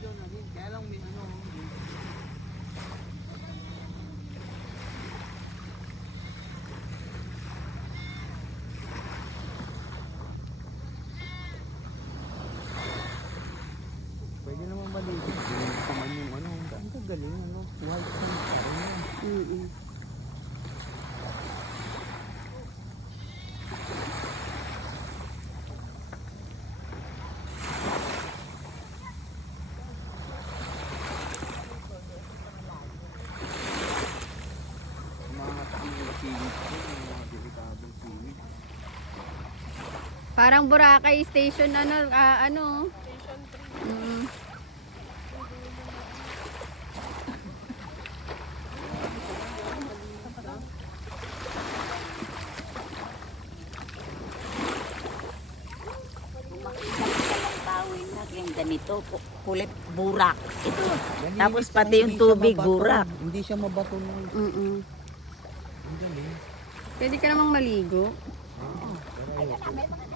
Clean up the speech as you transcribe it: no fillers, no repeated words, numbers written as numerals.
doon na din. Kaya lang may ano. Pwede naman maligo. Galing naman yung ano. Ang galing ano. White sand pa rin yan. Parang Boracay Station ano, ano. Station 3. Yung ganito, kulit burak. Ito. Malinis Tapos lang, pati yung hindi siya tubig, mabato. burak. Hindi siya mabato na. Pwede ka namang maligo. Pero ayoko.